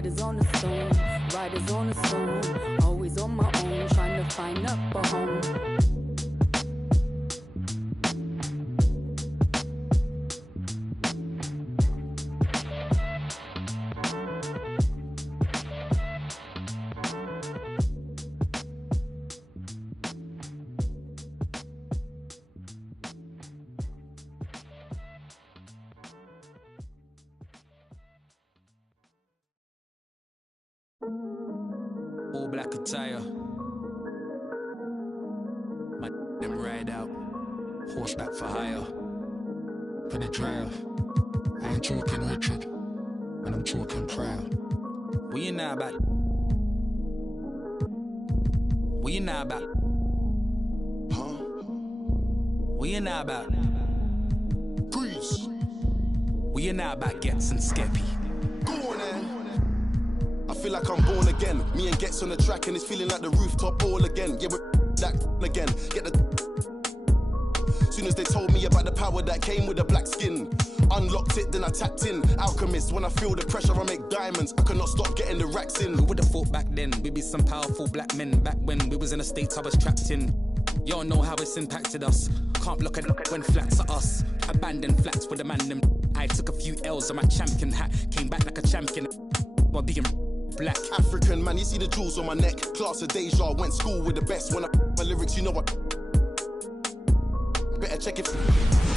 riders on the storm, riders on the storm. Always on my own, trying to find up a home. All black attire. My them ride out. Horseback for hire. For the drive. I ain't talking Richard, and I'm talking proud. What you know about? What you know about? Huh? What you know about? Grease. What you know about Gets and Skeppy? Go on then. I feel like I'm born again. Me and Gets on the track and it's feeling like the rooftop all again. Yeah, we're that again. Get the. Soon as they told me about the power that came with the black skin, unlocked it, then I tapped in. Alchemist, when I feel the pressure, I make diamonds. I cannot stop getting the racks in. Who would've thought back then we'd be some powerful black men? Back when we was in a state I was trapped in. Y'all know how it's impacted us. Can't block it when flats are us. Abandoned flats with a man them. I took a few L's on my champion hat. Came back like a champion while being black. African man, you see the jewels on my neck. Class of Deja, went school with the best. When I my lyrics, you know what? Better check if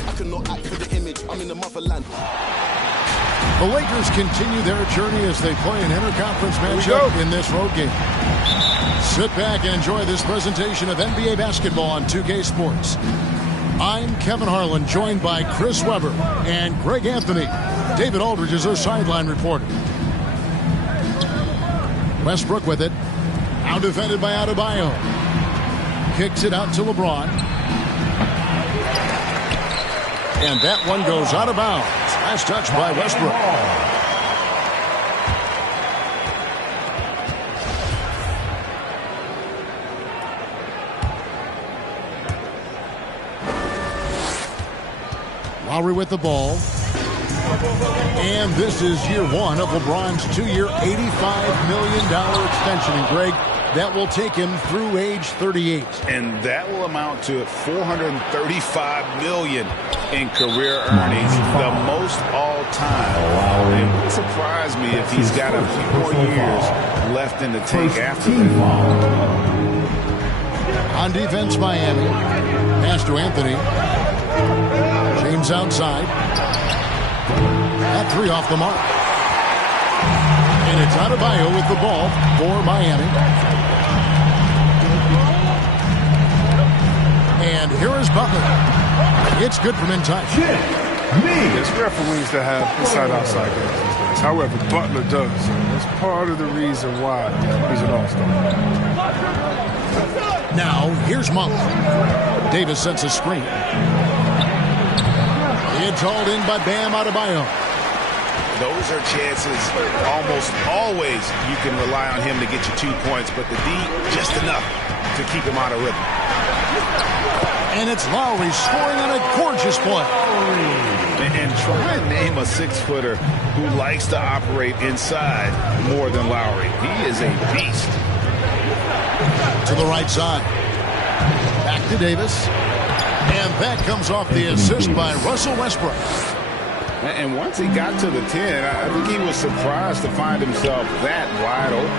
I cannot act for the image. I'm in the motherland. The Lakers continue their journey as they play an interconference matchup in this road game. Sit back and enjoy this presentation of NBA basketball on 2K Sports. I'm Kevin Harlan, joined by Chris Webber and Greg Anthony. David Aldridge is our sideline reporter. Westbrook with it. Out defended by Adebayo. Kicks it out to LeBron. And that one goes out of bounds. Last touch by Westbrook. Lowry with the ball. And this is year one of LeBron's two-year, $85 million extension. And Greg, that will take him through age 38. And that will amount to $435 million in career earnings, the most all-time. It wouldn't surprise me if he's got a few more years left in the tank after that. On defense, Miami. Pass to Anthony. James outside. That three off the mark. And it's Adebayo with the ball for Miami. And here is Butler. It's good from in touch. It's rare for wings to have inside-outside games these days. However, Butler does. That's part of the reason why he's an all-star. Now, here's Monk. Davis sets a screen. It's hauled in by Bam Adebayo. Those are chances almost always you can rely on him to get you 2 points, but the D, just enough to keep him out of rhythm. And it's Lowry scoring on a gorgeous play. And try and name a 6-footer who likes to operate inside more than Lowry. He is a beast. To the right side. Back to Davis. And that comes off the assist by Russell Westbrook. And once he got to the 10, I think he was surprised to find himself that wide open.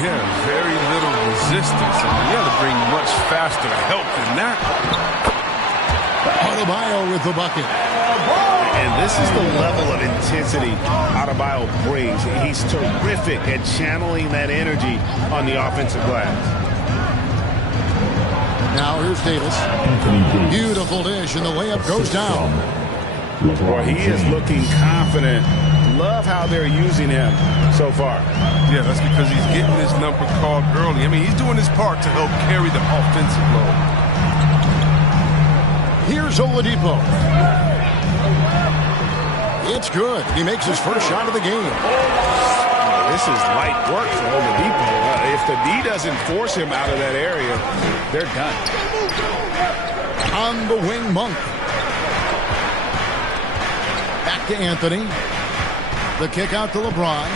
Yeah, very little resistance. I mean, you have to bring much faster help than that. Adebayo with the bucket. And this is the level of intensity Adebayo brings. He's terrific at channeling that energy on the offensive glass. Now here's Davis. Beautiful dish, and the layup goes down. Boy, he is looking confident. Love how they're using him so far. Yeah, that's because he's getting his number called early. I mean, he's doing his part to help carry the offensive load. Here's Oladipo. It's good. He makes his first shot of the game. This is light work for Oladipo. If the D doesn't force him out of that area, they're done. On the wing, Monk. Back to Anthony. The kick out to LeBron.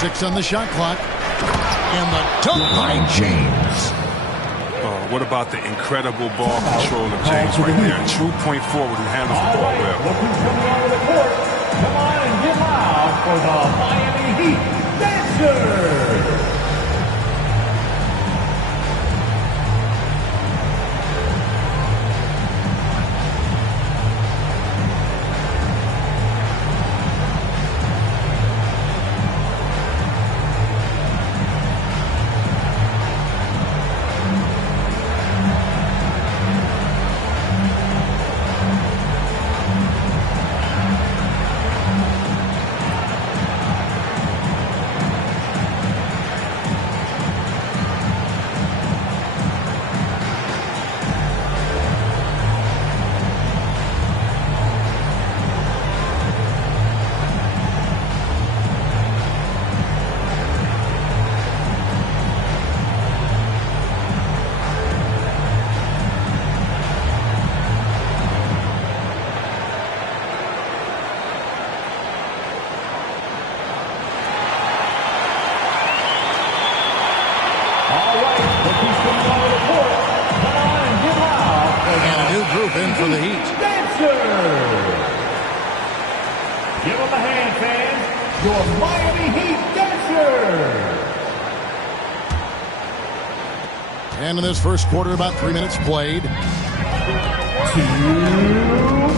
6 on the shot clock. And the dunk by James. What about the incredible ball control of James right there? True point forward who handles the ball well. Come on and get loud for the Miami Heat Dancers. In for the Heat. Dancers! Give them a hand, fans. Your Miami Heat Dancers! And in this first quarter, about 3 minutes played. 2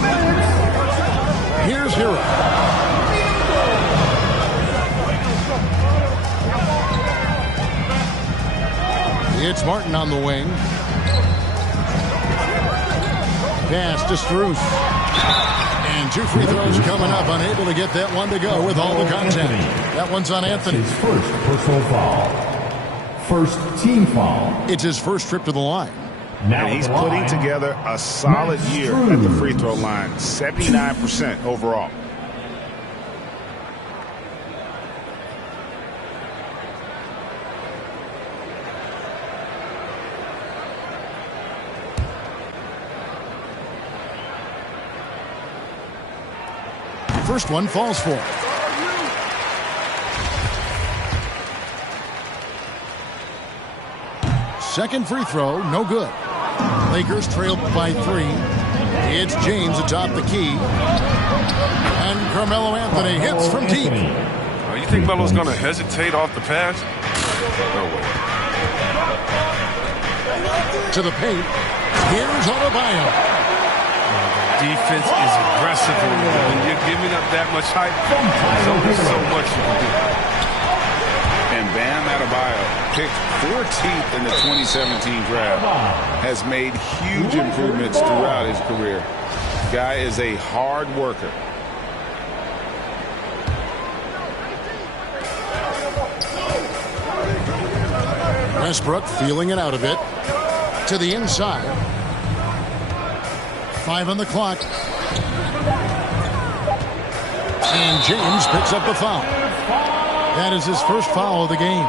minutes. Here's Hero. It's Martin on the wing. Pass to Strus. And 2 free throws coming up. Unable to get that one to go with all the contact. That one's on Anthony. His first personal foul. First team foul. It's his first trip to the line. Now and he's putting together a solid year at the free throw line. 79% overall. First one falls for. Second free throw, no good. Lakers trail by 3. It's James atop the key. And Carmelo Anthony hits from deep. You think Melo's going to hesitate off the pass? No way. To the paint. Here's Adebayo. Defense is aggressive when you're giving up that much height. There's only so much you can do. And Bam Adebayo, picked 14th in the 2017 draft, has made huge improvements throughout his career. Guy is a hard worker. Westbrook feeling it out a bit. To the inside. 5 on the clock. And James picks up the foul. That is his first foul of the game.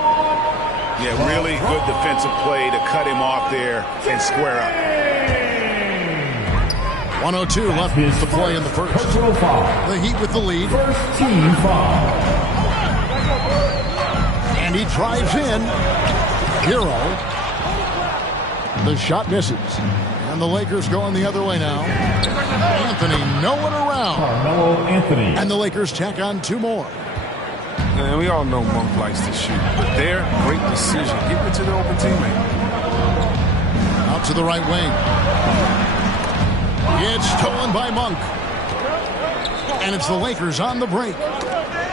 Yeah, really good defensive play to cut him off there and square up. 1:02 left to play in the first. The Heat with the lead. First team foul. And he drives in. Hero. The shot misses. And the Lakers going the other way now. Anthony, no one around. Carmelo Anthony. And the Lakers tack on 2 more. And we all know Monk likes to shoot. But there, great decision. Give it to the open teammate. Out to the right wing. It's stolen by Monk. And it's the Lakers on the break.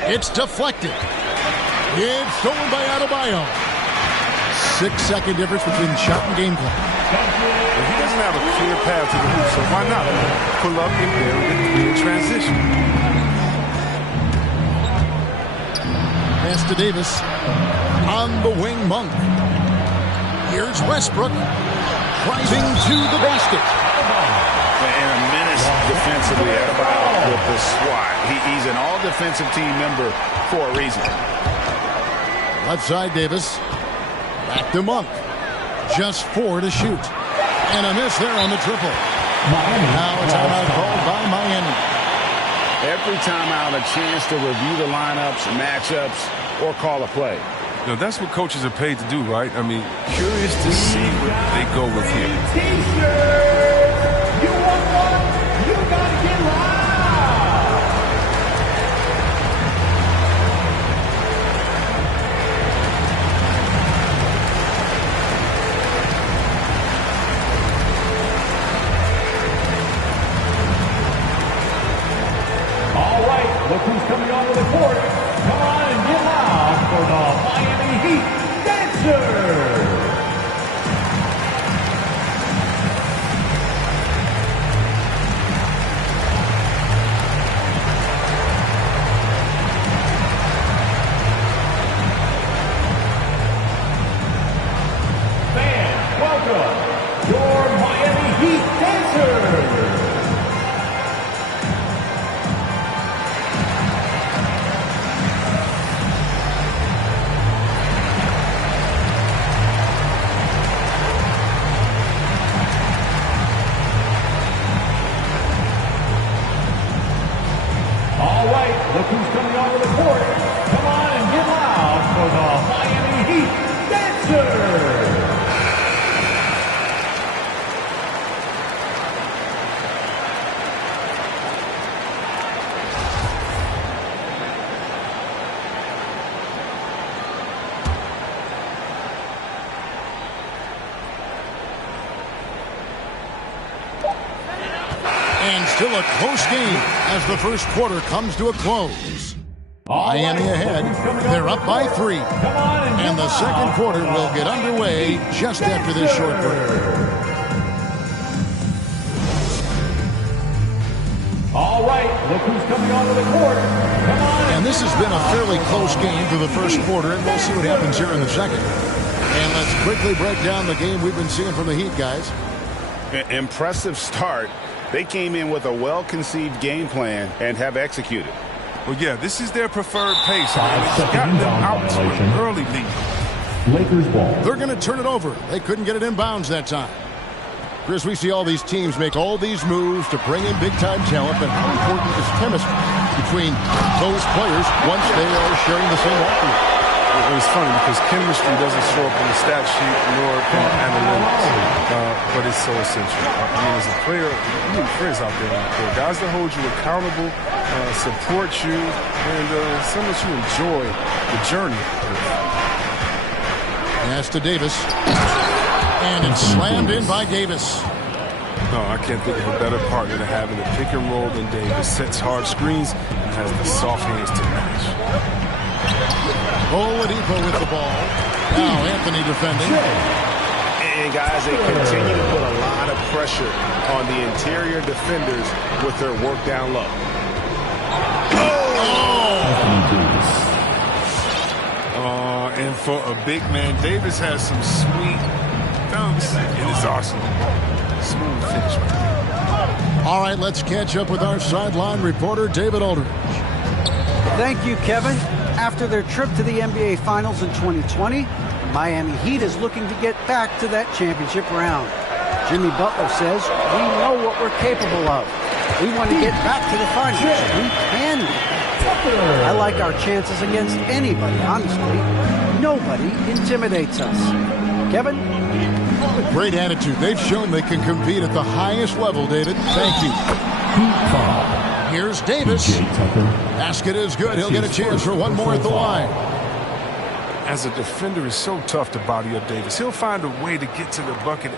It's deflected. It's stolen by Adebayo. 6-second difference between shot and game clock. He doesn't have a clear path to the hoop, so why not pull up and build it in transition? Pass to Davis. On the wing, Monk. Here's Westbrook. Driving to the basket. And a menace defensively. Adebayo with the swat. He's an all-defensive team member for a reason. Left side, Davis. Back to Monk. Just 4 to shoot. And a miss there on the triple. Miami. Now a timeout called by Miami. Every timeout, a chance to review the lineups, matchups, or call a play. You know, that's what coaches are paid to do, right? I mean, curious to see where they go with here. T-shirt! You want one? You gotta get loud! All right, look who's coming onto the court. Come on and get loud for the Miami Heat Dancers! Fans, welcome your Miami Heat Dancers! All right, look who's coming onto the court. Come on and get loud for the Miami Heat Dancers! And still a close game as the first quarter comes to a close. Miami ahead. They're up by 3. And the second quarter will get underway just after this short break. All right, look who's coming onto the court. Come on. And this has been a fairly close game for the first quarter, and we'll see what happens here in the second. And let's quickly break down the game we've been seeing from the Heat, guys. Impressive start. They came in with a well-conceived game plan and have executed. Well, yeah, this is their preferred pace. It's gotten them out to an early lead. Lakers ball. They're going to turn it over. They couldn't get it inbounds that time. Chris, we see all these teams make all these moves to bring in big-time talent, but how important is chemistry between those players once they are sharing the same offense? It was funny because chemistry doesn't show up on the stat sheet nor in analytics, but it's so essential. I mean, as a player, you need friends out there on the court, guys that hold you accountable, support you, and so much you enjoy the journey. Pass to Davis, and it's slammed in by Davis. No, I can't think of a better partner to have in the pick and roll than Davis. Sets hard screens and has the soft hands to match. Oladipo with the ball. Now Anthony defending. And guys, they continue to put a lot of pressure on the interior defenders with their work down low. And for a big man, Davis has some sweet dunks in his arsenal. Smooth finish right there. All right, let's catch up with our sideline reporter, David Aldridge. Thank you, Kevin. After their trip to the NBA Finals in 2020, the Miami Heat is looking to get back to that championship round. Jimmy Butler says, we know what we're capable of. We want to get back to the finals. We can do that. I like our chances against anybody, honestly. Nobody intimidates us. Kevin? Great attitude. They've shown they can compete at the highest level, David. Thank you. Here's Davis. Basket is good. He'll get a chance for one more at the line. As a defender, it's so tough to body up Davis. He'll find a way to get to the bucket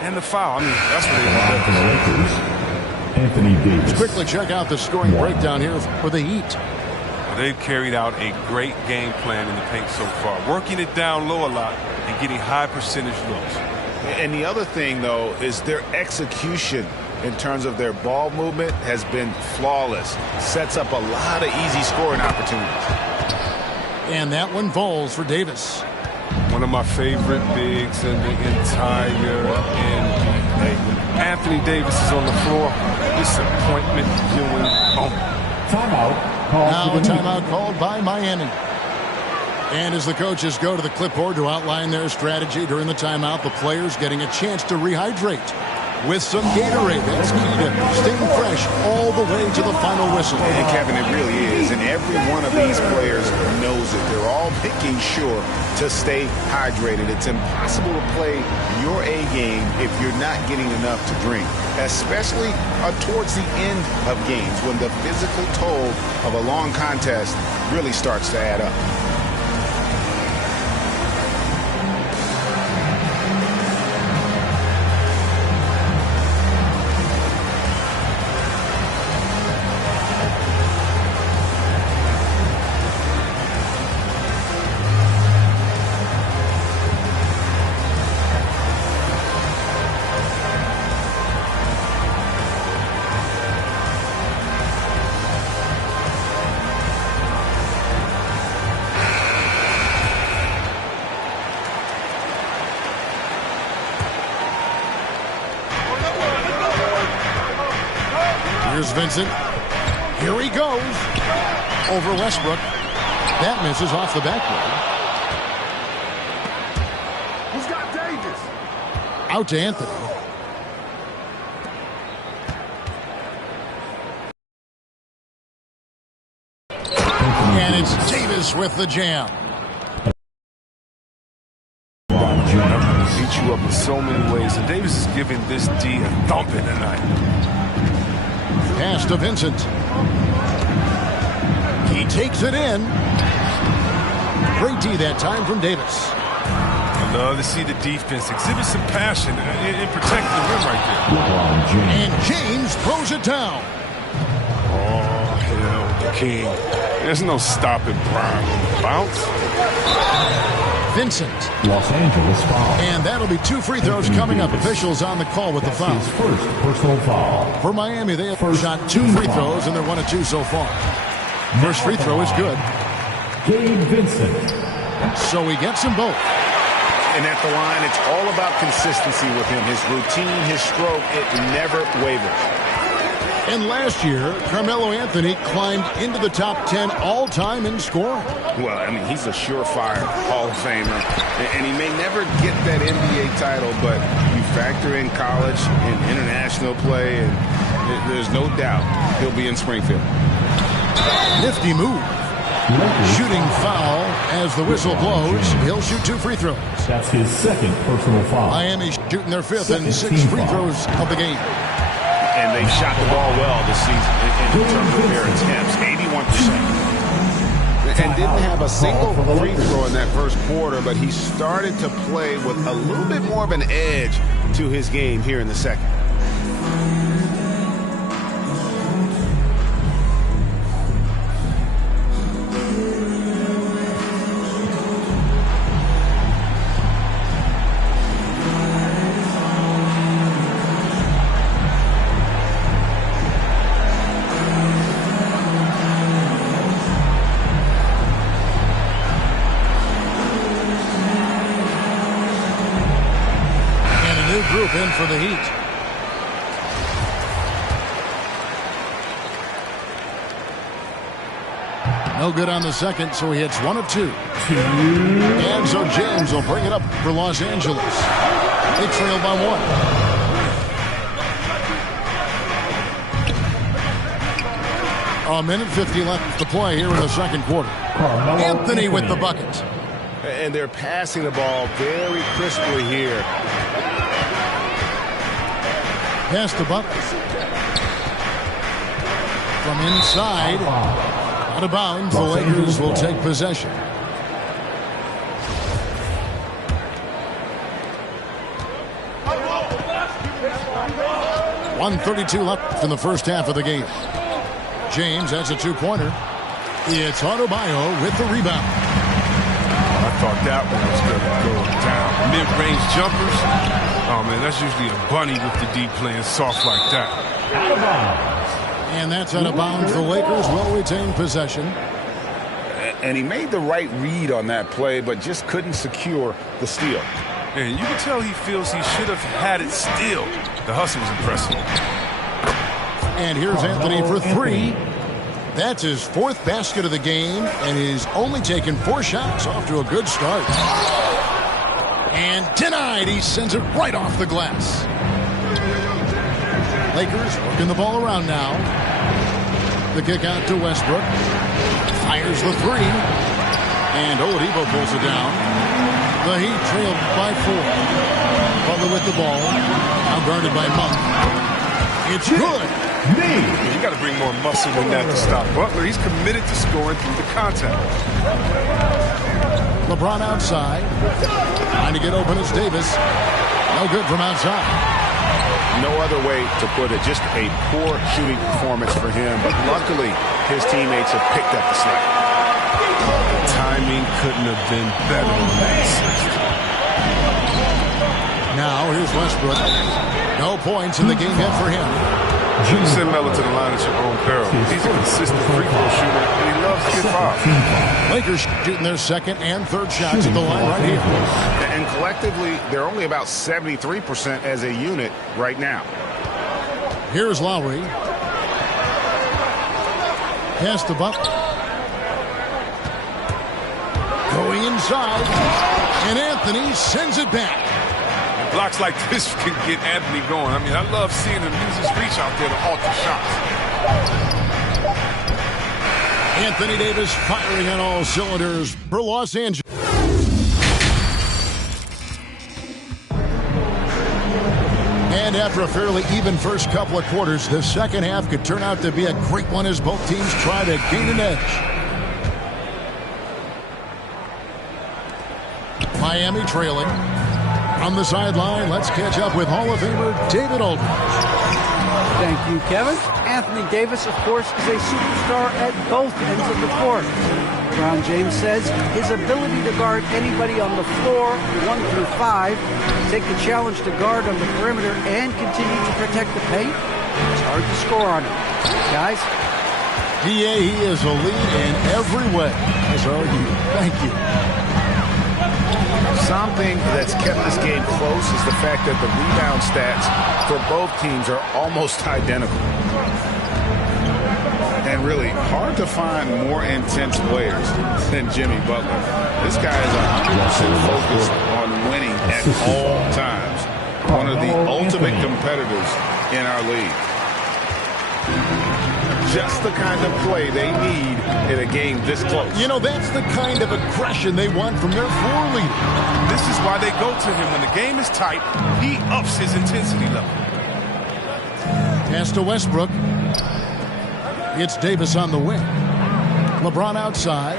and the foul. I mean, that's what they want. Anthony Davis. Let's quickly check out the scoring breakdown here for the Heat. They've carried out a great game plan in the paint so far, working it down low a lot and getting high percentage looks. And the other thing, though, is their execution in terms of their ball movement has been flawless. Sets up a lot of easy scoring opportunities. And that one falls for Davis. One of my favorite bigs in the entire NBA. Anthony Davis is on the floor. Disappointment viewing moment. Timeout. Now a timeout called by Miami. And as the coaches go to the clipboard to outline their strategy during the timeout, the players getting a chance to rehydrate. with some Gatorade. That's key to staying fresh all the way to the final whistle. And Kevin, it really is. And every one of these players knows it. They're all making sure to stay hydrated. It's impossible to play your A game if you're not getting enough to drink, especially towards the end of games when the physical toll of a long contest really starts to add up. Here's Vincent. Here he goes. Over Westbrook. That misses off the backboard. Who's got Davis? Out to Anthony. And it's Davis with the jam. Beat you up in so many ways, and Davis is giving this D a thumping tonight. Pass to Vincent. He takes it in. Great D that time from Davis. I love to see the defense exhibit some passion in protecting the rim right there. And James throws it down. Oh, hell, the king. There's no stopping Bron on the bounce. Vincent. Los Angeles foul. And that'll be 2 free throws coming up. Officials on the call with the foul. His first personal foul. For Miami, they have shot 2 free throws, and they're 1 of 2 so far. First free throw is good. Gabe Vincent. So he gets them both. And at the line, it's all about consistency with him. His routine, his stroke, it never wavers. And last year, Carmelo Anthony climbed into the top 10 all-time in scoring. Well, I mean, he's a surefire Hall of Famer. And he may never get that NBA title, but you factor in college and international play, and there's no doubt he'll be in Springfield. Nifty move. Shooting foul as the whistle blows. He'll shoot 2 free throws. That's his second personal foul. Miami shooting their 5th and 6 free throws of the game. And they shot the ball well this season in terms of their attempts, 81%. And didn't have a single free throw in that first quarter, but he started to play with a little bit more of an edge to his game here in the second. Group in for the Heat. No good on the second, so he hits 1 of 2. And so James will bring it up for Los Angeles. They trail by 1. A minute 50 left to play here in the second quarter. Anthony with the bucket. And they're passing the ball very crisply here. Pass to Butler. From inside. Out of bounds. The Lakers will take possession. .132 left in the first half of the game. James has a 2-pointer. It's Adebayo with the rebound. I thought that one was going to go down. Mid-range jumpers. Oh, man, that's usually a bunny with the D playing soft like that. Out of bounds. And that's out of bounds. The Lakers will retain possession. And he made the right read on that play, but just couldn't secure the steal. And you can tell he feels he should have had it still. The hustle was impressive. And here's Anthony for 3. That's his 4th basket of the game, and he's only taken 4 shots. Off to a good start. And denied. He sends it right off the glass. Lakers working the ball around now. The kick out to Westbrook. Fires the three. And Oladipo pulls it down. The Heat trailed by 4. Butler with the ball. Now guarded by Monk. It's good. You got to bring more muscle than that to stop Butler. He's committed to scoring through the contact. LeBron outside. Trying to get open as Davis. No good from outside. No other way to put it. Just a poor shooting performance for him. But luckily, his teammates have picked up the slack. Timing couldn't have been better on that assist. Now here's Westbrook. No points in the game yet for him. Send Melo to the line at your own peril. He's a consistent free throw shooter, and he loves to get fouled. Lakers shooting their second and third shots at the line right here. And collectively, they're only about 73% as a unit right now. Here's Lowry. Pass to Butler. Going inside. And Anthony sends it back. Blocks like this can get Anthony going. I mean, I love seeing him use his reach out there to alter shots. Anthony Davis firing on all cylinders for Los Angeles. And after a fairly even first couple of quarters, the second half could turn out to be a great one as both teams try to gain an edge. Miami trailing. On the sideline, let's catch up with Hall of Famer David Aldridge. Thank you, Kevin. Anthony Davis, of course, is a superstar at both ends of the court. LeBron James says his ability to guard anybody on the floor, 1 through 5, take the challenge to guard on the perimeter, and continue to protect the paint, it's hard to score on him. Guys? DA, he is a lead in every way. As are you. Thank you. Something that's kept this game close is the fact that the rebound stats for both teams are almost identical. And really, hard to find more intense players than Jimmy Butler. This guy is 100% focused on winning at all times. One of the ultimate competitors in our league. Just the kind of play they need in a game this close. You know, that's the kind of aggression they want from their floor leader. This is why they go to him. When the game is tight, he ups his intensity level. Pass to Westbrook. It's Davis on the wing. LeBron outside.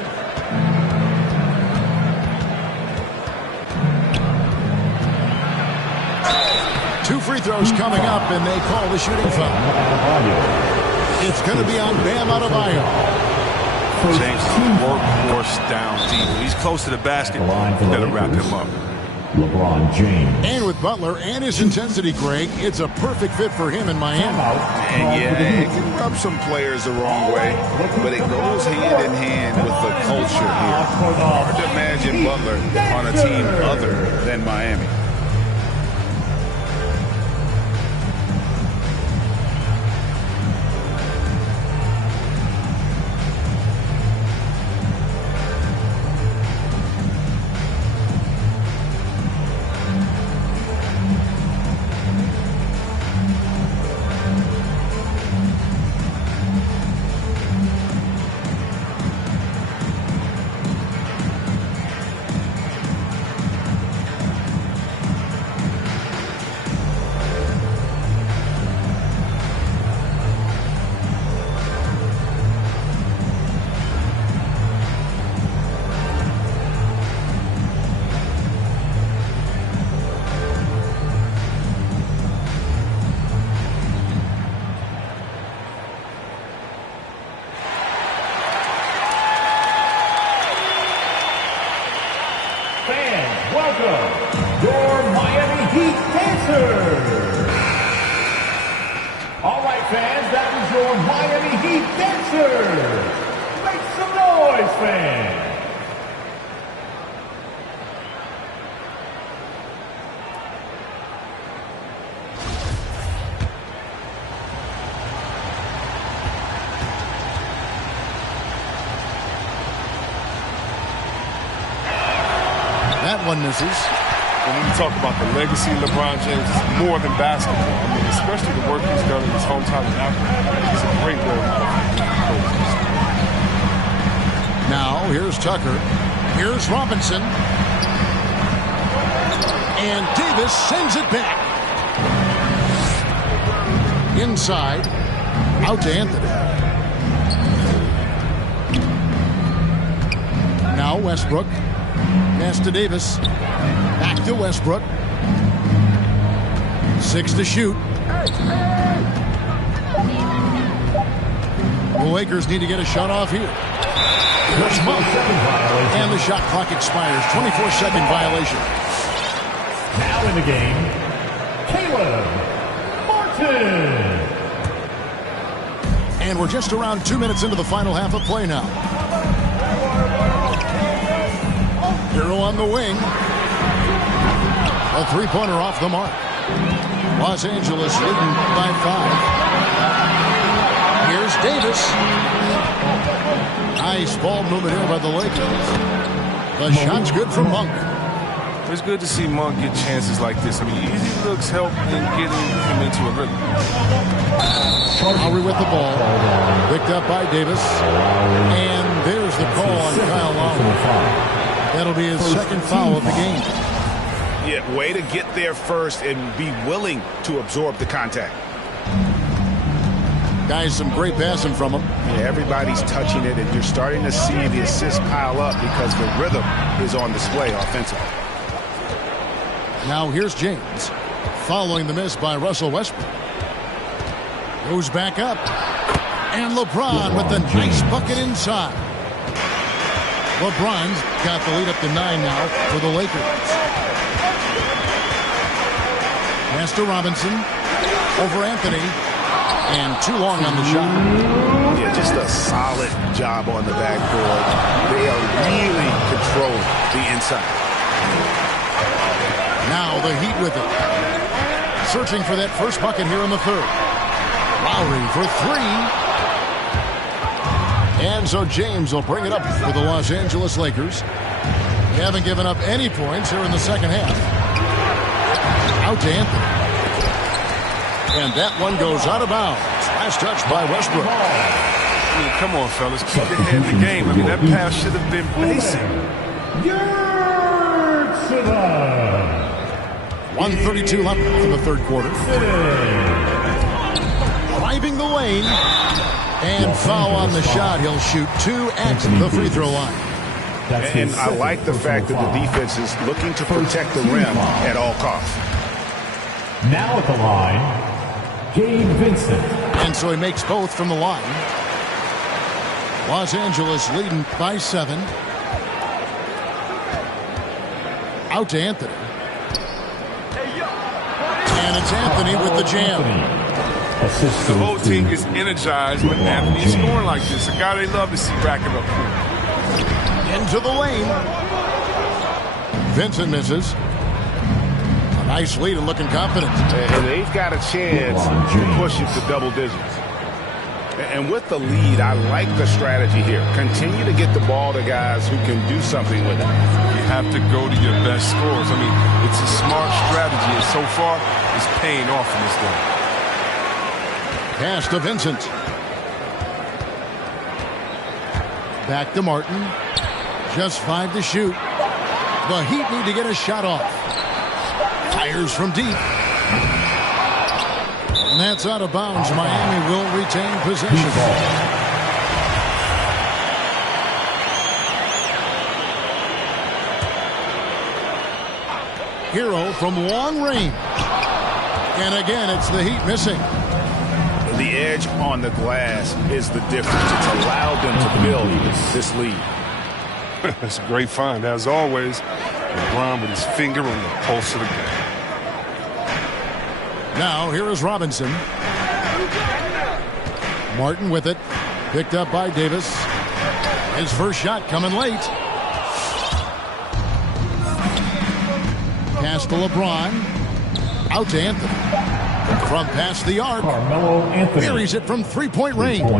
Two free throws coming up, and they call the shooting foul. It's going to be on Bam Adebayo. James is a workhorse down deep. He's close to the basket. You got to wrap him up. LeBron James. And with Butler and his intensity, Greg, it's a perfect fit for him in Miami. And yeah, it can rub some players the wrong way, but it goes hand in hand with the culture here. Hard to imagine Butler on a team other than Miami. Welcome, your Miami Heat dancers. All right, fans, that was your Miami Heat dancers. Make some noise, fans. That one misses. when we talk about the legacy of LeBron James, it's more than basketball. I mean, especially the work he's done in his hometown of Africa. He's a great role model. Now, here's Tucker. Here's Robinson. And Davis sends it back. Inside. Out to Anthony. Now Westbrook. Pass to Davis. Back to Westbrook. 6 to shoot. The Lakers need to get a shot off here. Here's Monk. And the shot clock expires. 24-second violation. Now in the game, Caleb Martin. And we're just around 2 minutes into the final half of play now. Hero on the wing. A three-pointer off the mark. Los Angeles leading by 5. Here's Davis. Nice ball movement here by the Lakers. The shot's good from Monk. It's good to see Monk get chances like this. I mean, easy looks help in getting him into a rhythm. Lowry with the ball. Picked up by Davis. And there's the call on Kyle Lowry. That'll be his second foul of the game. Yeah, way to get there first and be willing to absorb the contact. Guys, some great passing from him. Yeah, everybody's touching it, and you're starting to see the assists pile up because the rhythm is on display offensively. Now here's James. Following the miss by Russell Westbrook. Goes back up. And LeBron with the nice bucket inside. LeBron's got the lead up to 9 now for the Lakers. Pass to Robinson. Over Anthony. And too long on the shot. Yeah, just a solid job on the backboard. They are really controlling the inside. Now the Heat with it. Searching for that first bucket here in the third. Lowry for 3. And so James will bring it up for the Los Angeles Lakers. They haven't given up any points here in the second half. Out to Anthony. And that one goes out of bounds. Last touch by Westbrook. I mean, come on, fellas. Keep your head in the game. I mean, that pass should have been basic. 1:32 left in the third quarter. Driving the lane. And foul on the shot. He'll shoot 2 at the free throw line. And I like the fact that the defense is looking to protect the rim at all costs. Now at the line, Gabe Vincent. And so he makes both from the line. Los Angeles leading by 7. Out to Anthony. And it's Anthony with the jam. The whole team is energized when Anthony's scoring like this. A guy they love to see racking up points. Into the lane. Vincent misses. A nice lead and looking confident. And they've got a chance to push it to double digits. And with the lead, I like the strategy here. Continue to get the ball to guys who can do something with it. You have to go to your best scorers. I mean, it's a smart strategy, and so far, it's paying off in this game. Pass to Vincent. Back to Martin. Just 5 to shoot. The Heat need to get a shot off. Fires from deep. And that's out of bounds. Miami will retain possession. Hero from long range. And again, it's the Heat missing. The edge on the glass is the difference. It's allowed them to build this lead. That's a great find. As always, LeBron with his finger on the pulse of the game. Now, here is Robinson. Martin with it. Picked up by Davis. His first shot coming late. Pass to LeBron. Out to Anthony. From past the arc. Carmelo Anthony. Buries it from three-point range.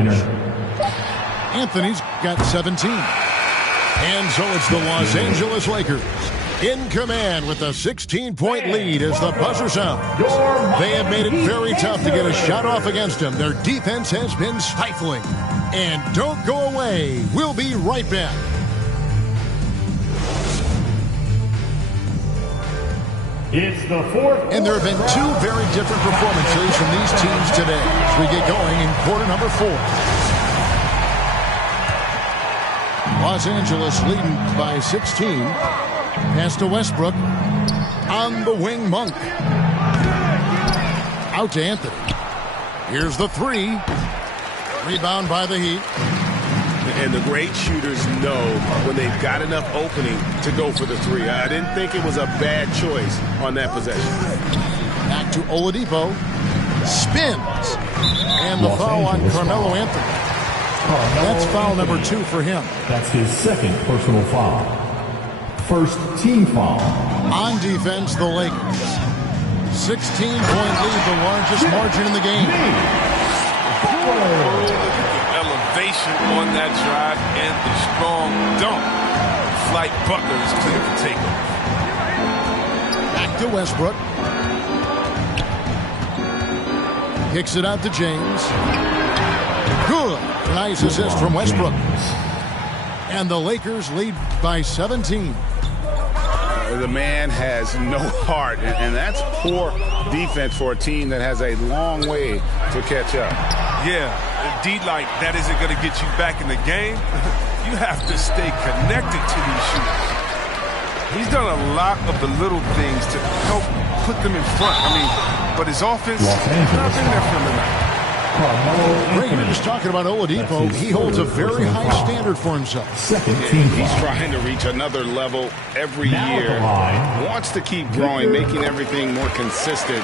Anthony's got 17. And so it's the Los Angeles Lakers in command with a 16-point lead as the buzzer sounds. They have made it very tough to get a shot off against them. Their defense has been stifling. And don't go away. We'll be right back. It's the fourth. And there have been two very different performances from these teams today as we get going in quarter number 4. Los Angeles leading by 16. Pass to Westbrook. On the wing, Monk. Out to Anthony. Here's the 3. Rebound by the Heat. And the great shooters know when they've got enough opening to go for the 3. I didn't think it was a bad choice on that possession. Back to Oladipo. Spins. And the foul on Carmelo Anthony. That's foul number 2 for him. That's his second personal foul. First team foul. On defense, the Lakers. 16-point lead, the largest margin in the game. Elevation on that drive and the strong dunk. Flight Butler is clear for takeoff. Back to Westbrook. Kicks it out to James. Good. Nice assist from Westbrook. And the Lakers lead by 17. The man has no heart, and that's poor defense for a team that has a long way to catch up. Yeah, indeed, like that isn't going to get you back in the game. You have to stay connected to these shooters. He's done a lot of the little things to help put them in front. I mean, but his offense has not been there for him tonight. Ray, you're just talking about Oladipo. He holds a very high standard for himself. He's trying to reach another level every year. Wants to keep growing, making everything more consistent.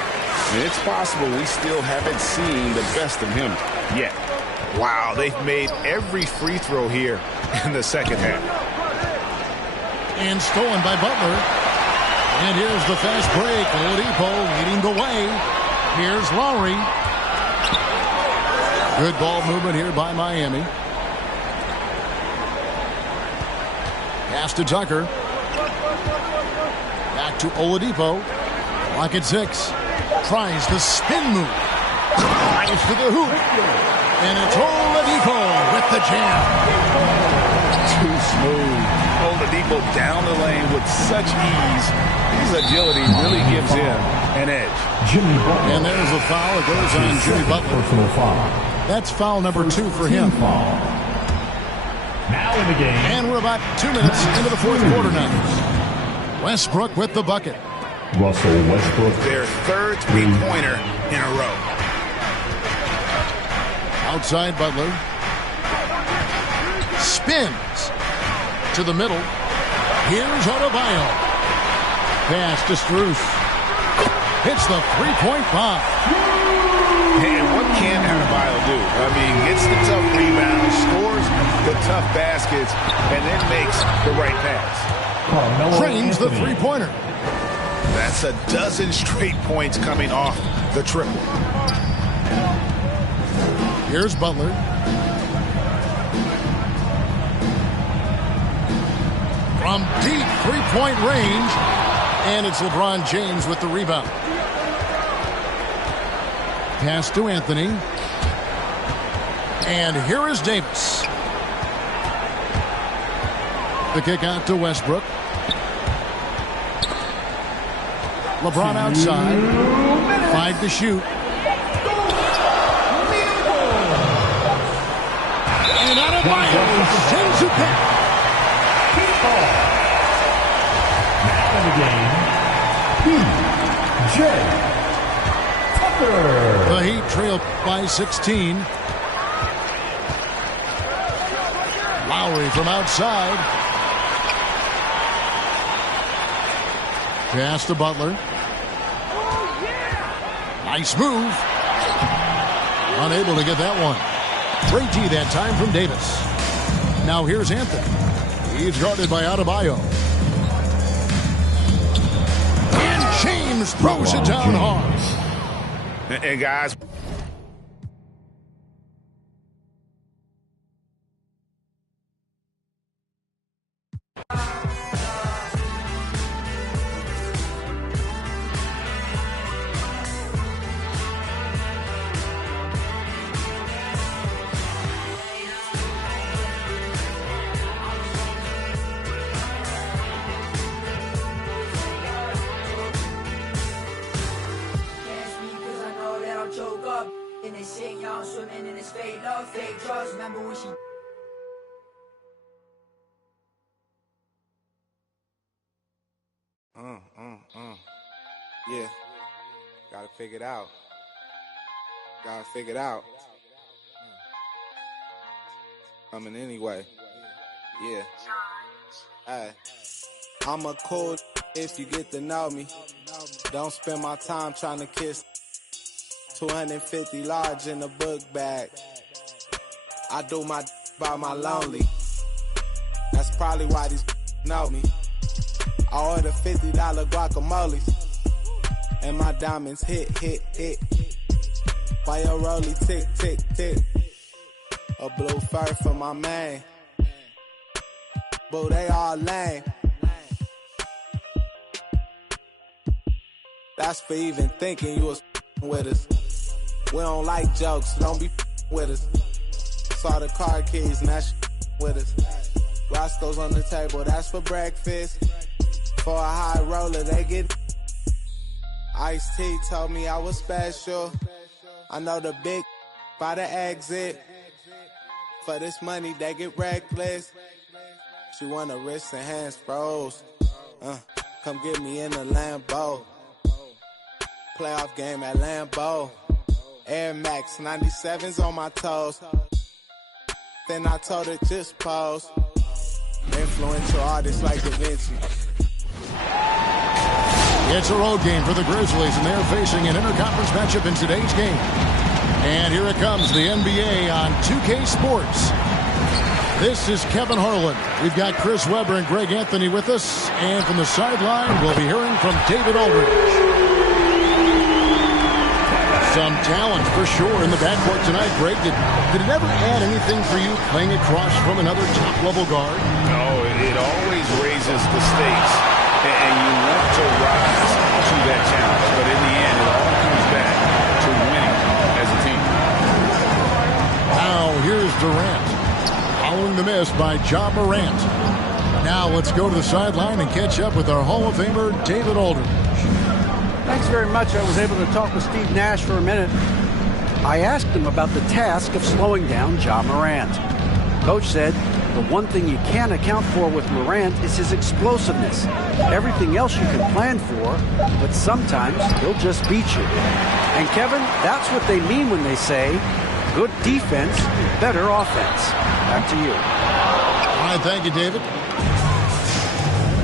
And it's possible we still haven't seen the best of him yet. Wow, they've made every free throw here in the second half. And stolen by Butler. And here's the fast break. Oladipo leading the way. Here's Lowry. Good ball movement here by Miami. Pass to Tucker. Back to Oladipo. Clock at 6. Tries the spin move. Drives to the hoop. And it's Oladipo with the jam. Too smooth. Oladipo down the lane with such ease. His agility really gives him an edge. Jimmy Butler. And there's a foul. It goes on Jimmy Butler. Personal foul. That's foul number 2 for him. Foul. Now in the game. And we're about 2 minutes into the fourth quarter now. Westbrook with the bucket. Russell Westbrook. Their third three-pointer in a row. Outside Butler. Spins to the middle. Here's Adebayo. Pass to Strus. Hits the three-point bomb. And what can Adebayo do? I mean, gets the tough rebound, scores the tough baskets, and then makes the right pass. Trains the three-pointer. That's a dozen straight points coming off the triple. Here's Butler. From deep three-point range. And it's LeBron James with the rebound. Pass to Anthony. And here is Davis. The kick out to Westbrook. LeBron outside. 5 to shoot. And Adebayo sends it back. Now in the game, P.J. Tucker. The Heat trail by 16. Lowry from outside. Pass to Butler. Nice move. Unable to get that one. Great D that time from Davis. Now here's Anthony. He's guarded by Adebayo. And James throws it down hard. And guys, girls say drugs, remember when she... Yeah. Gotta figure it out. Gotta figure it out. Coming anyway. Yeah. Hey. I'm a cool if you get to know me. Don't spend my time trying to kiss. 250 large in the book bag. I do my by my lonely. That's probably why these know me. I order $50 guacamoles. And my diamonds hit. Why your rollie tick. A blue fur for my man. Boo, they all lame. That's for even thinking you was with us. We don't like jokes, don't be with us. Saw the car keys, now with us. Roscoe's on the table, that's for breakfast. For a high roller, they get. Ice-T told me I was special. I know the big by the exit. For this money, they get reckless. She want her wrists and hands froze. Come get me in the Lambo. Playoff game at Lambeau. Air Max 97s on my toes. Then I told her just pose. Influential artists like Da Vinci. It's a road game for the Grizzlies, and they're facing an interconference matchup in today's game. And here it comes, the NBA on 2K Sports. This is Kevin Harlan. We've got Chris Webber and Greg Anthony with us. And from the sideline, we'll be hearing from David Aldridge. Some talent for sure in the backcourt tonight, Greg. Did it ever add anything for you playing across from another top-level guard? No, it always raises the stakes, and you want to rise to that challenge. But in the end, it all comes back to winning as a team. Now, here's Durant, following the miss by Ja Morant. Now, let's go to the sideline and catch up with our Hall of Famer, David Aldridge. Thanks very much. I was able to talk with Steve Nash for a minute. I asked him about the task of slowing down Ja Morant. Coach said the one thing you can't account for with Morant is his explosiveness. Everything else you can plan for, but sometimes he'll just beat you. And Kevin, that's what they mean when they say good defense, better offense. Back to you. All right, thank you, David.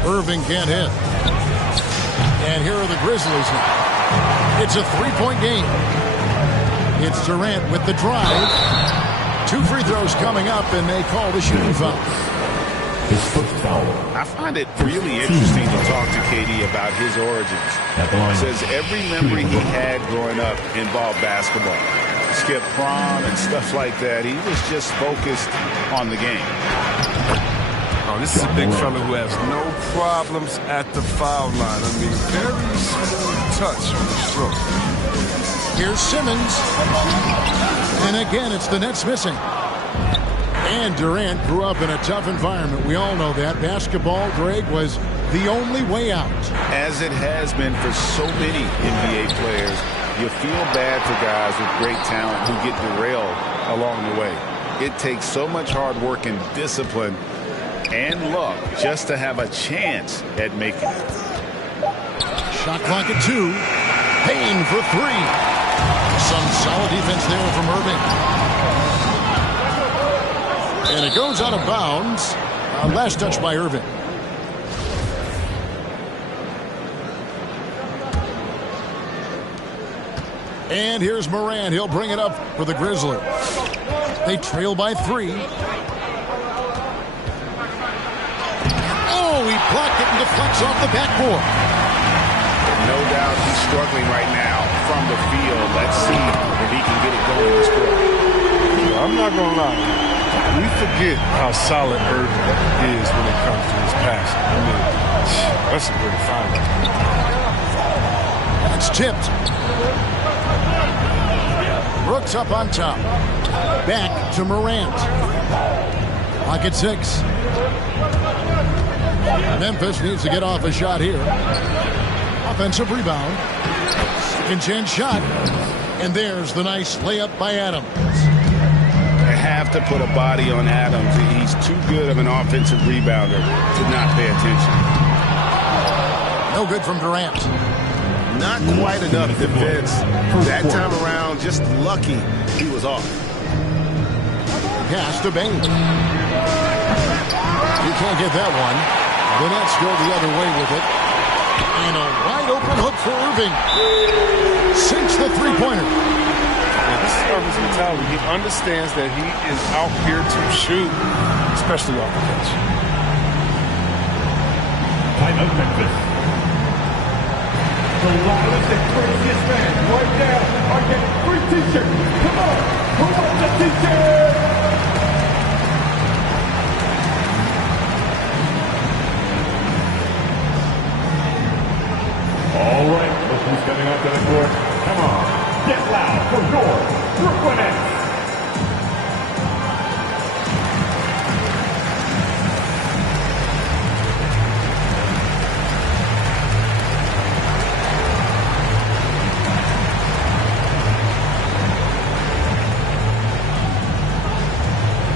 Irving can't hit. And here are the Grizzlies now. It's a three-point game. It's Durant with the drive. 2 free throws coming up, and they call the shooting foul. His first foul. I find it really interesting to talk to KD about his origins. He says every memory he had growing up involved basketball. Skip prom and stuff like that. He was just focused on the game. Oh, this is a big fella who has no problems at the foul line. I mean, very smooth touch on the stroke. Here's Simmons. And again, it's the Nets missing. And Durant grew up in a tough environment. We all know that. Basketball, Greg, was the only way out. As it has been for so many NBA players, you feel bad for guys with great talent who get derailed along the way. It takes so much hard work and discipline and luck just to have a chance at making it. Shot clock at 2. Payne for 3. Some solid defense there from Irving. And it goes out of bounds. Last touch by Irving. And here's Morant. He'll bring it up for the Grizzlies. They trail by 3. Oh, he blocked it and deflects off the backboard. No doubt he's struggling right now from the field. Let's see if he can get it going in this quarter. I'm not going to lie. We forget how solid Irving is when it comes to his passing. I mean, that's a great find. It's tipped. Brooks up on top. Back to Morant. Clock at 6. Memphis needs to get off a shot here. Offensive rebound. Second chance shot. And there's the nice layup by Adams. have to put a body on Adams. He's too good of an offensive rebounder to not pay attention. No good from Durant. Not quite enough defense. That time around, just lucky he was off. Pass to Bain. You can't get that one. The Nets go the other way with it. And a wide open hook for Irving. Sinks the three-pointer. This is Irving's mentality. He understands that he is out here to shoot, especially off the catch. Time out, Memphis. The loudest and craziest fans right now are getting free t-shirts. Come on, who wants a t-shirt? All right, look who's coming up to the court. Come on, get loud for your Brooklyn Nets.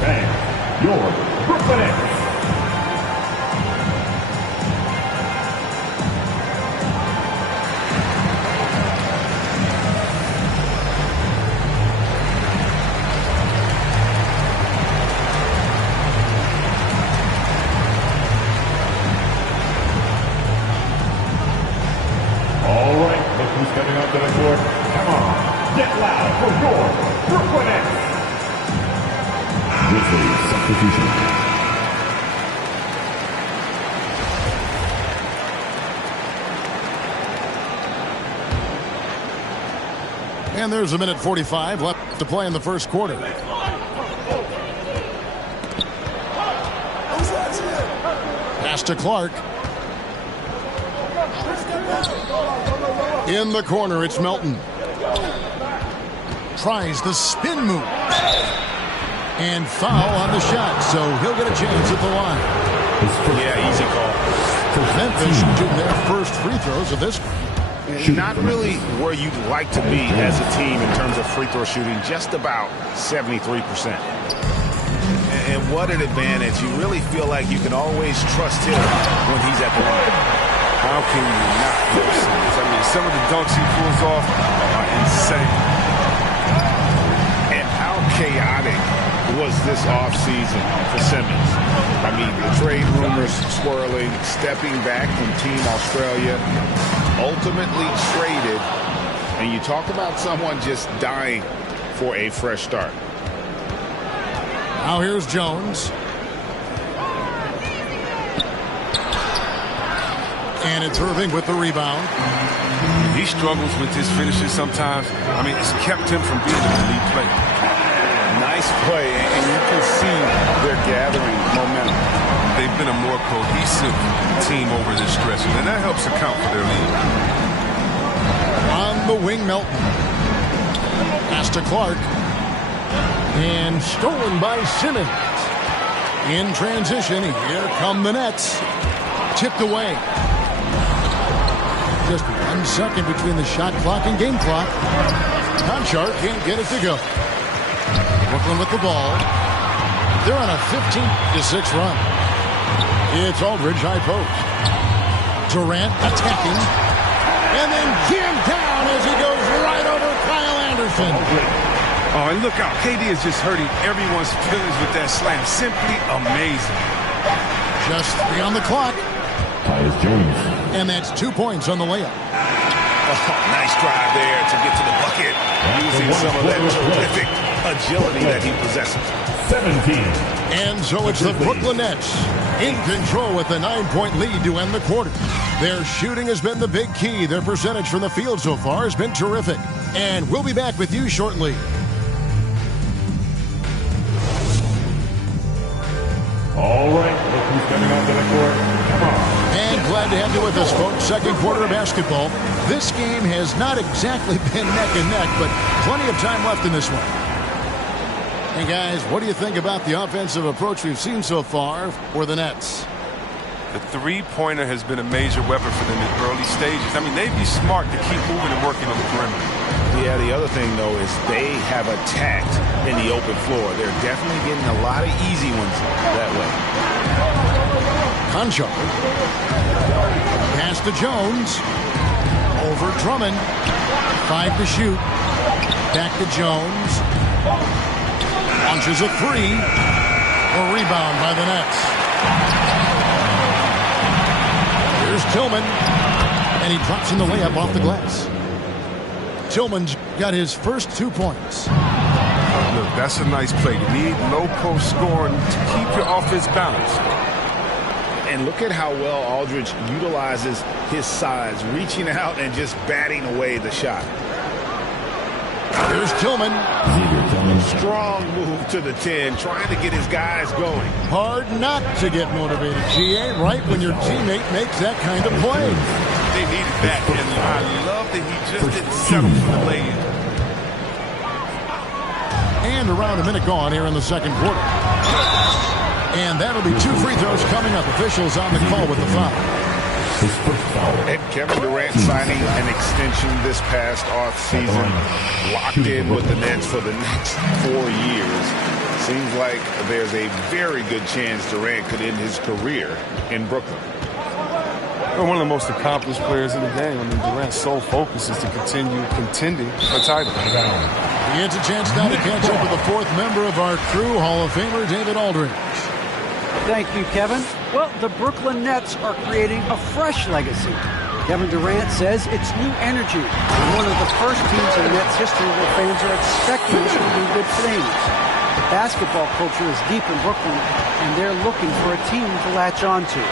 And your Brooklyn Nets. Coming up to the court. Come on, get loud for your Brooklyn Nets. Grizzlies substitution. And there's a minute 45 left to play in the first quarter. Pass to Clark. In the corner, it's Melton. Tries the spin move. And foul on the shot, so he'll get a chance at the line. Yeah, easy call. Memphis shooting their first free throws of this. Not really where you'd like to be as a team in terms of free throw shooting, just about 73%. And what an advantage. You really feel like you can always trust him when he's at the line. How can you not love Simmons? I mean, some of the dunks he pulls off are insane. And how chaotic was this offseason for Simmons? I mean, the trade rumors swirling, stepping back from Team Australia, ultimately traded, and you talk about someone just dying for a fresh start. Now here's Jones. And it's Irving with the rebound. He struggles with his finishes sometimes. I mean, it's kept him from being an elite player. Nice play, and you can see they're gathering momentum. They've been a more cohesive team over this stretch, and that helps account for their lead. On the wing, Melton. Pass to Clark. And stolen by Simmons. In transition, here come the Nets. Tipped away. Just 1 second between the shot clock and game clock. Conchar can't get it to go. Brooklyn with the ball. They're on a 15-6 run. It's Aldridge high post. Durant attacking. And then jammed down as he goes right over Kyle Anderson. Oh, and look out. KD is just hurting everyone's feelings with that slam. Simply amazing. Just 3 on the clock. Tyus Jones. And that's 2 points on the layup. Oh, nice drive there to get to the bucket. Using some of that terrific agility that he possesses. 17. And so it's the Brooklyn Nets in control with a 9-point lead to end the quarter. Their shooting has been the big key. Their percentage from the field so far has been terrific. And we'll be back with you shortly. All right, look who's coming onto the court. Come on. And glad to have you with us, folks. Second quarter of basketball. This game has not exactly been neck and neck, but plenty of time left in this one. Hey, guys, what do you think about the offensive approach we've seen so far for the Nets? The three-pointer has been a major weapon for them in early stages. I mean, they'd be smart to keep moving and working on the perimeter. Yeah, the other thing, though, is they have attacked in the open floor. They're definitely getting a lot of easy ones that way. Conchar. Pass to Jones. Over Drummond. 5 to shoot. Back to Jones. Launches a 3. A rebound by the Nets. Here's Tillman. And he drops in the layup off the glass. Tillman's got his first 2 points. Look, that's a nice play. You need low post scoring to keep your offense balanced. And look at how well Aldridge utilizes his size, reaching out and just batting away the shot. Here's Tillman. Strong move to the 10, trying to get his guys going. Hard not to get motivated, GA, right when your teammate makes that kind of play. They needed that, and I love that he just didn't settle for the lay-in. And around a minute gone here in the second quarter. And that'll be 2 free throws coming up. Officials on the call with the foul. And Kevin Durant signing an extension this past offseason, locked in with the Nets for the next 4 years. Seems like there's a very good chance Durant could end his career in Brooklyn. One of the most accomplished players in the game. I mean, Durant's sole focus is to continue contending for titles. He gets a chance now to catch up with the 4th member of our crew, Hall of Famer David Aldridge. Thank you, Kevin. Well, the Brooklyn Nets are creating a fresh legacy. Kevin Durant says it's new energy. And one of the first teams in Nets history where fans are expecting to do good things. Basketball culture is deep in Brooklyn, and they're looking for a team to latch onto.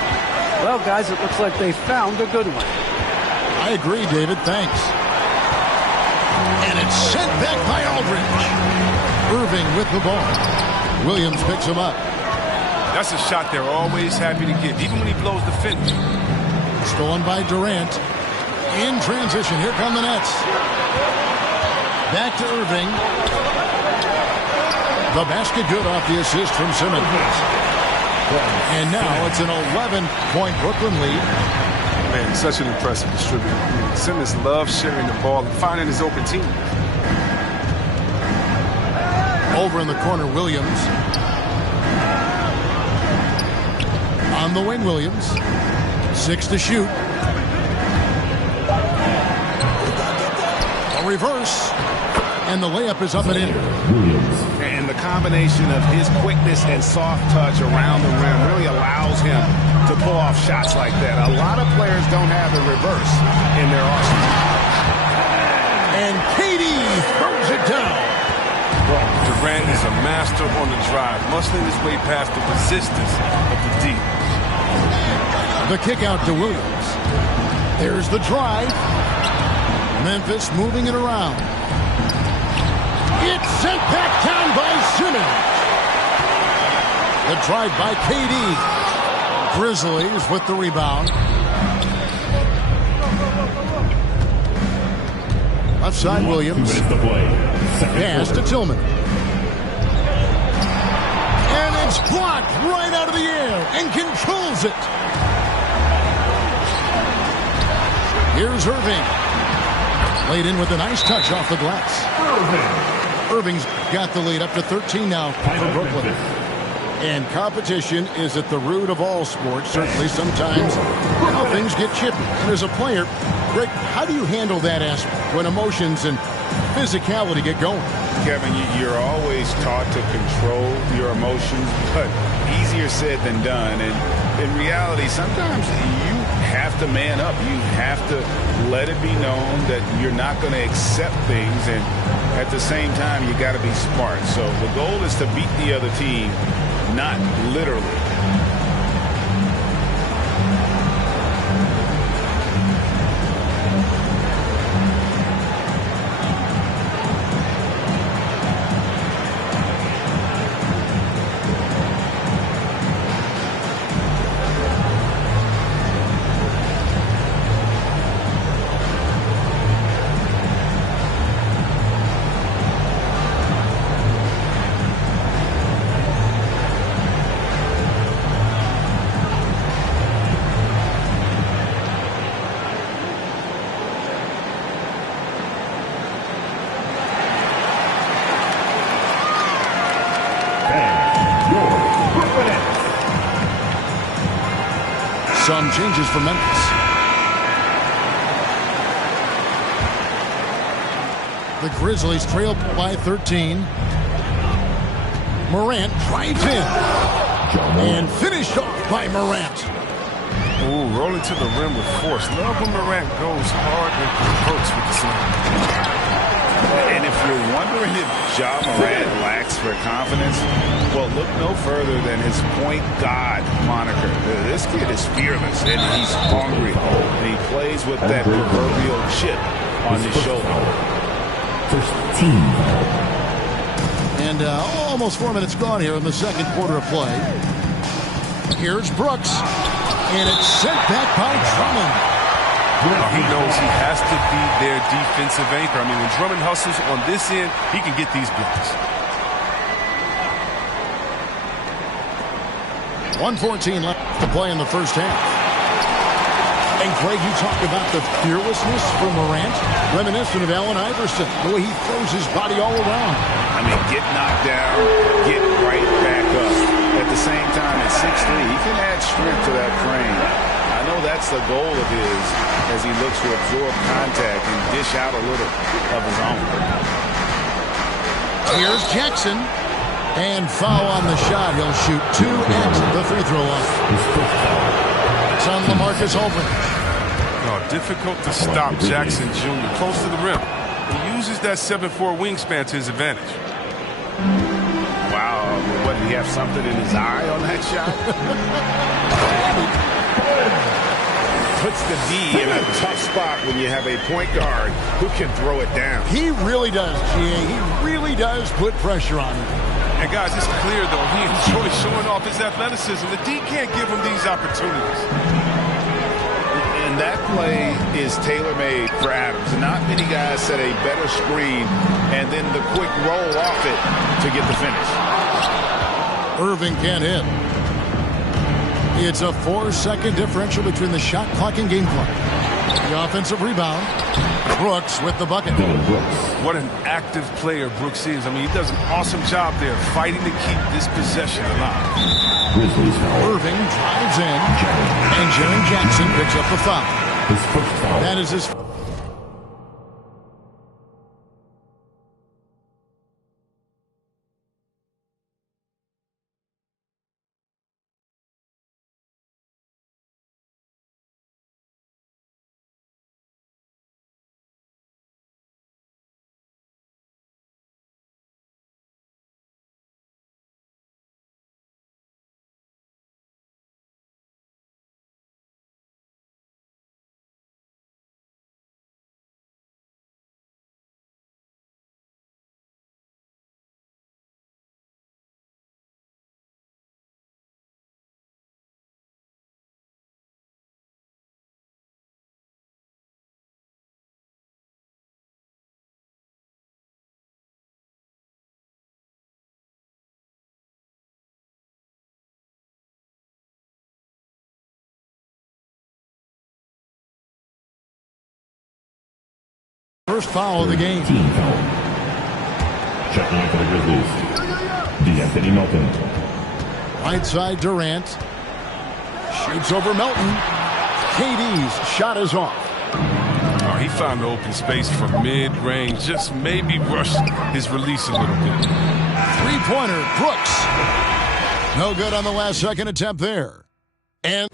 Well, guys, it looks like they found a good one. I agree, David. Thanks. And it's sent back by Aldridge. Irving with the ball. Williams picks him up. That's a shot they're always happy to get, even when he blows the finish. Stolen by Durant. In transition, here come the Nets. Back to Irving. The basket good off the assist from Simmons. And now it's an 11-point Brooklyn lead. Man, such an impressive distributor. Simmons loves sharing the ball and finding his open team. Over in the corner, Williams. On the wing, Williams. 6 to shoot. A reverse. And the layup is up and in. And the combination of his quickness and soft touch around the rim really allows him to pull off shots like that. A lot of players don't have the reverse in their arsenal. And KD throws it down. Durant is a master on the drive, muscling his way past the resistance of the deep. The kick out to Williams. There's the drive. Memphis moving it around. It's sent back down by Simmons. The drive by KD. Grizzlies with the rebound. Left side, Williams. Pass to Tillman. And it's blocked right out of the air and controls it. Here's Irving. Laid in with a nice touch off the glass. Irving's got the lead up to 13 now for Brooklyn. And competition is at the root of all sports. Certainly sometimes things get chippy. And as a player, Greg, how do you handle that aspect when emotions and physicality get going? Kevin, you're always taught to control your emotions, but easier said than done. And in reality, sometimes you have to man up. You have to let it be known that you're not going to accept things, and at the same time, you got to be smart. So the goal is to beat the other team, not literally. Some changes for Memphis. The Grizzlies trail by 13. Morant drives in. And finished off by Morant. Ooh, rolling to the rim with force. Love when Morant goes hard and converts with the slam. And if you're wondering if Ja Morant lacks for confidence, well, look no further than his point guard moniker. This kid is fearless, and he's hungry. And he plays with that proverbial chip on his shoulder. First team. And almost 4 minutes gone here in the second quarter of play. Here's Brooks. And it's sent back by Drummond. He knows he has to be their defensive anchor. I mean, when Drummond hustles on this end, he can get these blocks. 1:14 left to play in the first half. And Craig, you talk about the fearlessness from Morant, reminiscent of Allen Iverson, the way he throws his body all around. I mean, get knocked down, get right back up. At the same time, at 6'3", he can add strength to that frame. I know that's the goal of his as he looks to absorb contact and dish out a little of his own. Here's Jackson. And foul on the shot. He'll shoot 2 at the free throw line. It's on LaMarcus Aldridge. Difficult to stop Jackson Jr. close to the rim. He uses that 7'4" wingspan to his advantage. Wow, what, did he have something in his eye on that shot? Puts the D in a tough spot when you have a point guard who can throw it down. He really does, G.A. He really does put pressure on him. And guys, it's clear, though, he enjoys showing off his athleticism. The D can't give him these opportunities. And that play is tailor-made for Adams. Not many guys set a better screen and then the quick roll off it to get the finish. Irving can't hit. It's a 4-second differential between the shot clock and game clock. The offensive rebound. Brooks with the bucket. What an active player Brooks is. I mean, he does an awesome job there fighting to keep this possession alive. Irving drives in, and Jaren Jackson picks up the foul. His first foul. That is his... First foul of the game. Team foul. Checking in for the Grizzlies. D'Anthony Melton. Right side Durant. Shoots over Melton. KD's shot is off. Oh, he found the open space from mid-range. Just maybe rushed his release a little bit. Three-pointer, Brooks. No good on the last second attempt there. And...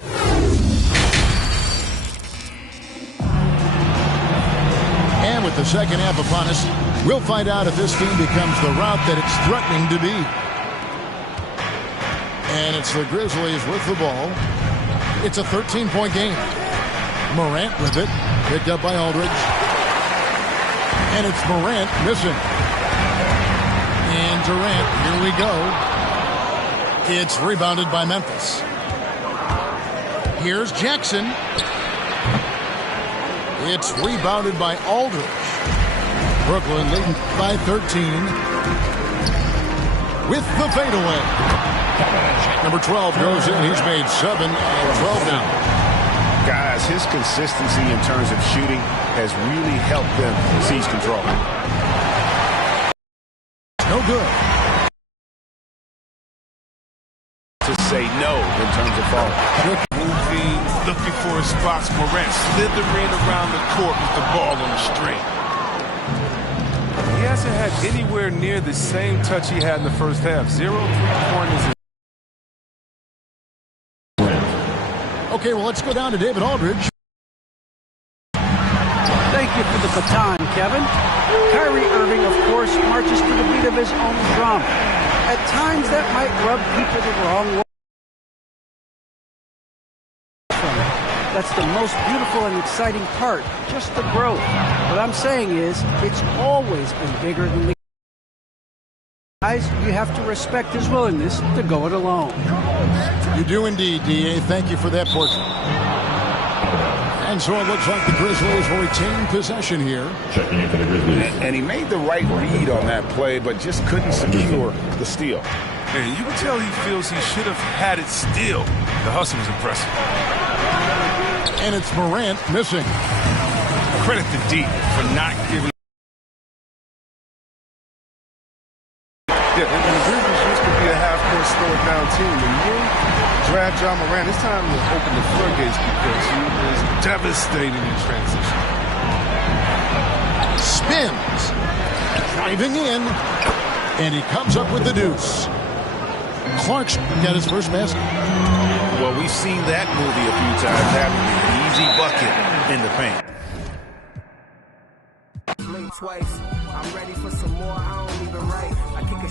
with the second half upon us, we'll find out if this team becomes the route that it's threatening to be. And it's the Grizzlies with the ball. It's a 13-point game. Morant with it, picked up by Aldridge. And it's Morant missing. And Durant, here we go. It's rebounded by Memphis. Here's Jackson. It's rebounded by Aldridge. Brooklyn leading by 13 with the fadeaway. Number 12 goes in. He's made 7 of 12 now. Guys, his consistency in terms of shooting has really helped them seize control. No good. To say no in terms of fall. Moving looking for his spots. Morant slithering around the court with the ball on the string. He hasn't had anywhere near the same touch he had in the first half. 0 3-pointers. Okay, well, let's go down to David Aldridge. Thank you for the baton, Kevin. Kyrie Irving, of course, marches to the beat of his own drum. At times, that might rub people the wrong way. That's the most beautiful and exciting part, just the growth. What I'm saying is, it's always been bigger than the guys. You have to respect his willingness to go it alone. You do indeed, D.A. Thank you for that portrait. And so it looks like the Grizzlies will retain possession here. Checking in for the Grizzlies. And he made the right read on that play, but just couldn't secure the steal. And you can tell he feels he should have had it still. The hustle was impressive. And it's Morant missing. Credit to D for not giving. Yeah, and the Grizzlies used to be a half-court slow-down team. When you draft Ja Morant, it's time to open the floodgates because he is devastating in transition. Spins. Driving in. And he comes up with the deuce. Clark's got his first basket. Well, we've seen that movie a few times, haven't we? An easy bucket in the paint. Blink twice. I'm ready for some more. I don't even write. I kick a